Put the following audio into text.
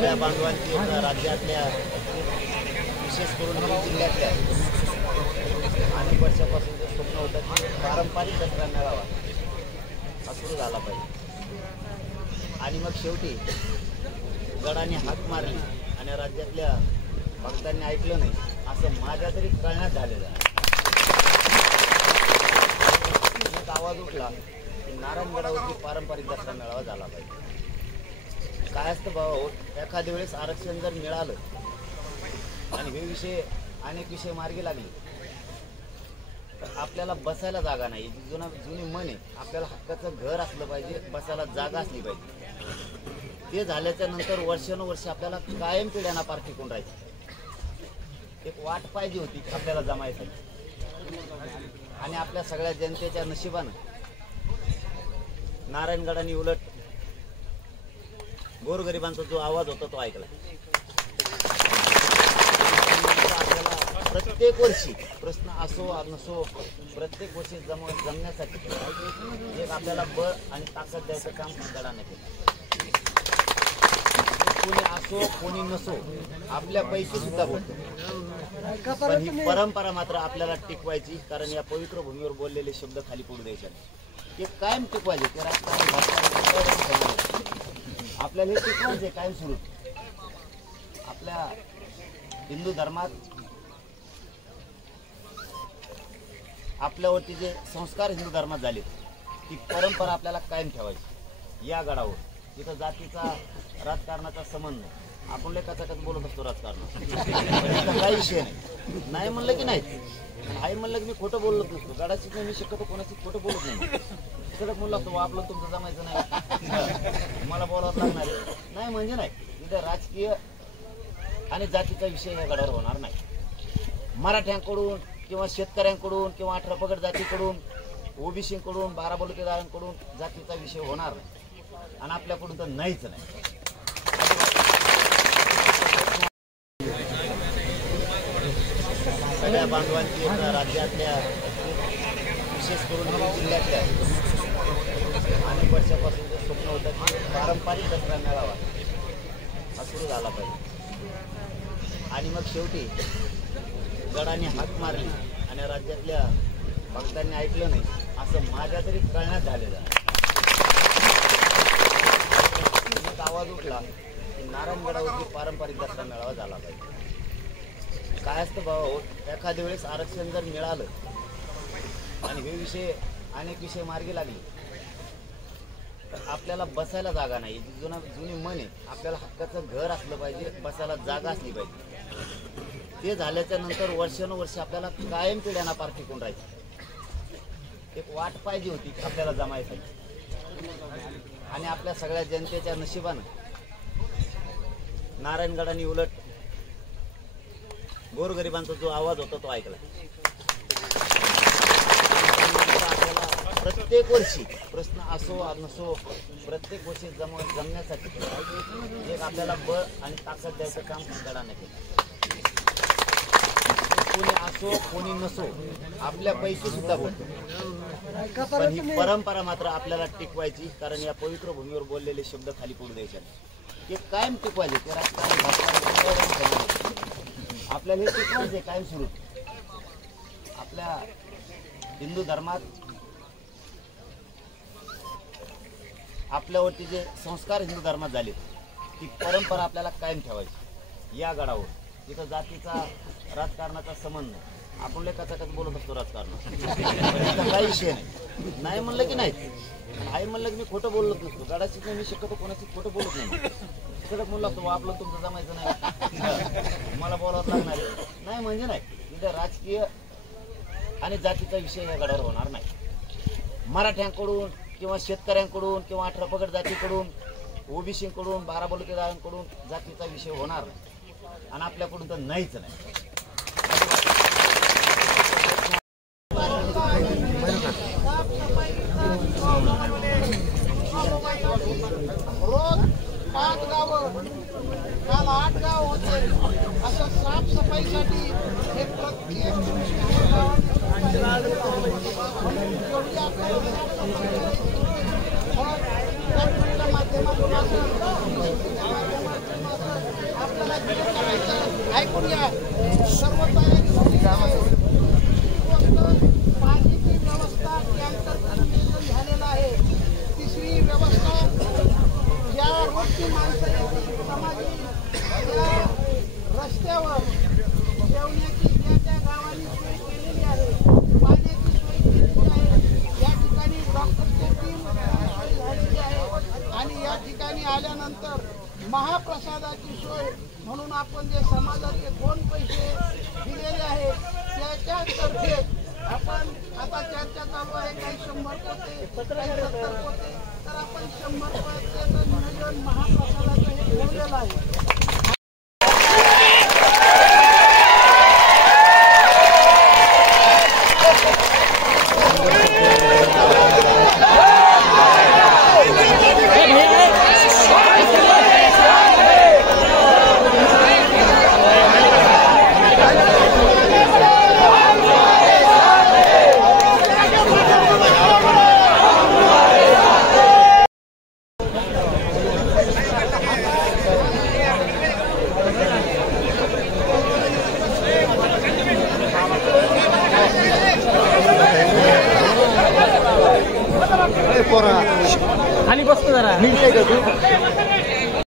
सगळ्या बांधवांची राज्यातल्या विशेष करून बीड जिल्ह्यातल्या अनेक वर्षापासून जे स्वप्न होतं की पारंपरिक दसरा मेळावा हा सुरू झाला पाहिजे आणि मग शेवटी गडाने हाक मारली आणि राज्यातल्या भक्तांनी ऐकलं नाही असं माझ्या तरी कळण्यात झालेलं आहे. एक आवाज उठला की नारायणगडावरती पारंपरिक दसरा मेळावा झाला पाहिजे. काय असतं भाऊ, एखाद्या वेळेस आरक्षण जर मिळालं आणि हे विषय अनेक विषय मार्गी लागले तर आपल्याला बसायला जागा नाही. जुनी मन आहे, आपल्याला हक्काचं घर असलं पाहिजे, बसायला जागा असली पाहिजे. ते झाल्याच्या नंतर वर्षानुवर्ष आपल्याला कायम पिढ्यांना पार टिकून राहायचं. एक वाट पाहिजे होती आपल्याला जमायसाठी आणि आपल्या सगळ्या जनतेच्या नशिबानं नारायणगडाने उलट गोरगरिबांचा जो आवाज होता तो ऐकला. आपल्याला प्रत्येक वर्षी प्रश्न असो नसो प्रत्येक वर्षी जमण्यासाठी एक आपल्याला बळ आणि ताकद द्यायचं काम गडाने केलं. कोणी असो कोणी नसो आपल्यापैकी सुद्धा बोलतो, पण ही परंपरा मात्र आपल्याला टिकवायची. कारण या पवित्र भूमीवर बोललेले शब्द खाली पडू द्यायचे ते कायम टिकवायचे. ते राजकारण आपल्याला हे टिकवायचे कायम सुरू. आपल्या हिंदू धर्मात आपल्यावरती जे संस्कार हिंदू धर्मात झाले ती परंपरा आपल्याला कायम ठेवायची. या गडावर तिथं जातीचा राजकारणाचा संबंध आपण लेखाचाच बोलत असतो. राजकारण काही विषय नाही म्हणलं की नाही, आई म्हणलं की मी खोटं बोलत नसतो. गडाचीच नाही मी शक्यतो कोणाची खोटं बोलत नाही. सगळं म्हणलं असतो आपलं तुमचं जमायचं नाही, मला बोलावं लागणार नाही म्हणजे नाही. इथं राजकीय आणि जातीचा विषय या गडावर होणार नाही. मराठ्यांकडून किंवा शेतकऱ्यांकडून किंवा 18 पगड जातीकडून ओबीसीकडून 12 बलुतेदारांकडून जातीचा विषय होणार नाही आणि आपल्याकडून तर नाहीच नाही. सगळ्या बांधवांची राज्यातल्या विशेष करून बीड जिल्ह्यातल्या अनेक वर्षापासून जे स्वप्न होतं की पारंपरिक दसरा मेळावा हा सुरू झाला पाहिजे आणि मग शेवटी गडाने हाक मारली आणि राज्यातल्या भक्तांनी ऐकलं नाही असं माझ्या तरी कळण्यात झालेलं आहे. एक आवाज उठला की नारायणगडावरती पारंपरिक दसरा मेळावा झाला पाहिजे. काय असतं भाऊ, एखाद्या वेळेस आरक्षण जर मिळालं आणि हे विषय अनेक विषय मार्गी लागले तर आपल्याला बसायला जागा नाही. जुनी मन आहे, आपल्याला हक्काचं घर असलं पाहिजे, बसायला जागा असली पाहिजे. ते झाल्याच्या नंतर वर्षानुवर्ष आपल्याला कायम पिढ्यांना पार टिकून राहायचं. एक वाट पाहिजे होती आपल्याला जमायसाठी आणि आपल्या सगळ्या जनतेच्या नशिबानं नारायणगडाने उलट गोरगरिबांचा जो आवाज होता तो ऐकला. आपल्याला प्रत्येक वर्षी प्रश्न असो नसो प्रत्येक वर्षी जमण्यासाठी एक आपल्याला बळ आणि ताकद द्यायचं काम गडाने केलं. कोणी असो कोणी नसो आपल्यापैकी सुद्धा बोलतो, पण ही परंपरा मात्र आपल्याला टिकवायची. कारण या पवित्र भूमीवर बोललेले शब्द खाली पडू द्यायचे ते कायम टिकवायचे. ते राजकारण आपल्याला हे टिकवायचे कायम सुरू. आपल्या हिंदू धर्मात आपल्यावरती जे संस्कार हिंदू धर्मात झाले ती परंपरा आपल्याला कायम ठेवायची. या गडावर तिथं जातीचा राजकारणाचा संबंध आपण लेखाचाच बोलत असतो. राजकारण काही विषय नाही म्हणलं की नाही, आई म्हणलं की मी खोटं बोलत नसतो. गडाचीच नाही मी शक्यतो कोणाची खोटं बोलत नाही. सगळं म्हणलं असतो आपलं तुमचं जमायचं नाही, मला बोलावं लागणार नाही म्हणजे नाही. इथं राजकीय आणि जातीचा विषय या गडावर होणार नाही. मराठ्यांकडून किंवा शेतकऱ्यांकडून किंवा 18 पगड जातीकडून ओबीसीकडून 12 बलुतेदारांकडून जातीचा विषय होणार नाही आणि आपल्याकडून तर नाहीच नाही. रोज 5 गावं काल 8 गाव होते. असं साफसफाईसाठी हे प्रत्येक माध्यमातून ऐकून घ्या, सर्व तयारी झालेली आहे. गोष्ट, पाण्याची व्यवस्था टँकर झालेला आहे. तिसरी व्यवस्था, ज्या रोजची माणसं येतील समाजी त्या रस्त्यावर जेवण्याची ज्या त्या गावांनी सोय केलेली आहे, पाण्याची सोय केलेली आहे. या ठिकाणी डॉक्टरची टीम सोय झालेली आहे आणि या ठिकाणी आल्यानंतर महाप्रसादाची सोय म्हणून आपण जे समाजाचे 2 पैसे दिलेले आहेत त्याच्यातर्फे आपण आता चर्चा चालू आहे. काही 100 पोते, काही 70 पोते, तर आपण 100 पोतेचं नियोजन महाप्रसादाचं